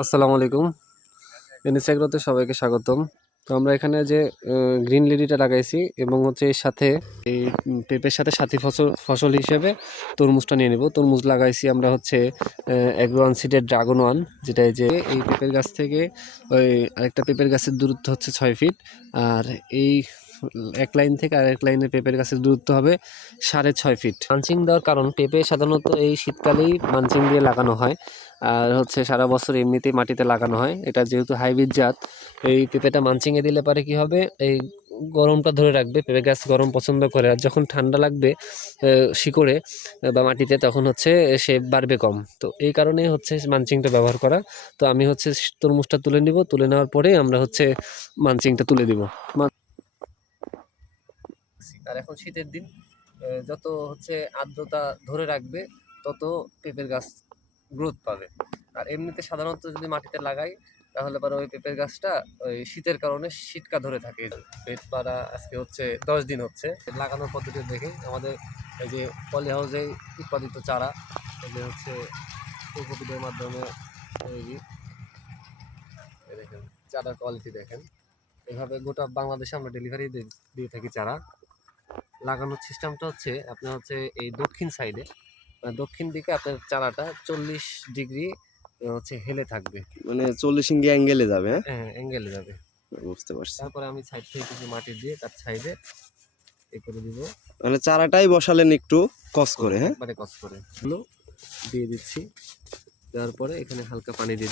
আসসালামু আলাইকুম। এনএস এগ্রোতে সবাইকে স্বাগতম। তো আমরা এখানে যে গ্রিন লিলিটা লাগাইছি এবং হচ্ছে এর সাথে এই পেঁপের সাথে সাথী ফসল হিসেবে তরমুজটা নিয়ে নেব। তরমুজ লাগাইছি আমরা হচ্ছে এগ্রো ওয়ান সিডের ড্রাগন ওয়ান, যেটা এই যে এই পেঁপের গাছ থেকে ওই আরেকটা পেঁপের গাছের দূরত্ব হচ্ছে 6 ফিট। আর এই এক লাইন থেকে আরেক লাইনে পেঁপের গাছের দূরত্ব হবে 6.5 ফিট। মালচিং দেওয়ার কারণ, পেঁপে সাধারণত এই শীতকালেই মালচিং দিয়ে লাগানো হয়, আর হচ্ছে সারা বছর এমনিতেই মাটিতে লাগানো হয়। এটা যেহেতু হাইব্রিড জাত, এই পেঁপেটা মালচিংয়ে দিলে পারে কি হবে, এই গরমটা ধরে রাখবে। পেঁপে গাছ গরম পছন্দ করে, আর যখন ঠান্ডা লাগবে শিকড়ে বা মাটিতে, তখন হচ্ছে সে বাড়বে কম। তো এই কারণেই হচ্ছে মালচিংটা ব্যবহার করা। তো আমি হচ্ছে তরমুজটা তুলে নিব, তুলে নেওয়ার পরে আমরা হচ্ছে মালচিংটা তুলে দিব। আর এখন শীতের দিন, যত হচ্ছে আর্দ্রতা ধরে রাখবে তত পেঁপের গাছ গ্রোথ পাবে। আর এমনিতে সাধারণত যদি মাটিতে লাগাই তাহলে পরে ওই পেঁপের গাছটা ওই শীতের কারণে শীতকা ধরে থাকে। পেট পাড়া আজকে হচ্ছে 10 দিন হচ্ছে। লাগানোর পদ্ধতি দেখে আমাদের এই যে পলি হাউসে উৎপাদিত চারা, এগুলো হচ্ছে কোকোপিটের মাধ্যমে তৈরি। দেখেন চারার কোয়ালিটি দেখেন। এভাবে গোটা বাংলাদেশে আমরা ডেলিভারি দিয়ে থাকি চারা। লাগানোর সিস্টেমটা হচ্ছে আপনার হচ্ছে এই দক্ষিণ সাইডে, দক্ষিণ দিকে আপনার চারাটা 40 ডিগ্রি হচ্ছে হেলে থাকবে, মানে 40 অ্যাঙ্গেলে যাবে। হ্যাঁ অ্যাঙ্গেলে যাবে। বুঝতে পারছি। তারপরে আমি সাইড থেকে কিছু মাটি দিয়ে তার সাইডে এ করে দিব, মানে চারাটাই বসালেন একটু কস করে, হ্যাঁ একবারে কস করে দিয়ে দিচ্ছি। দেওয়ার পরে এখানে হালকা পানি দিয়ে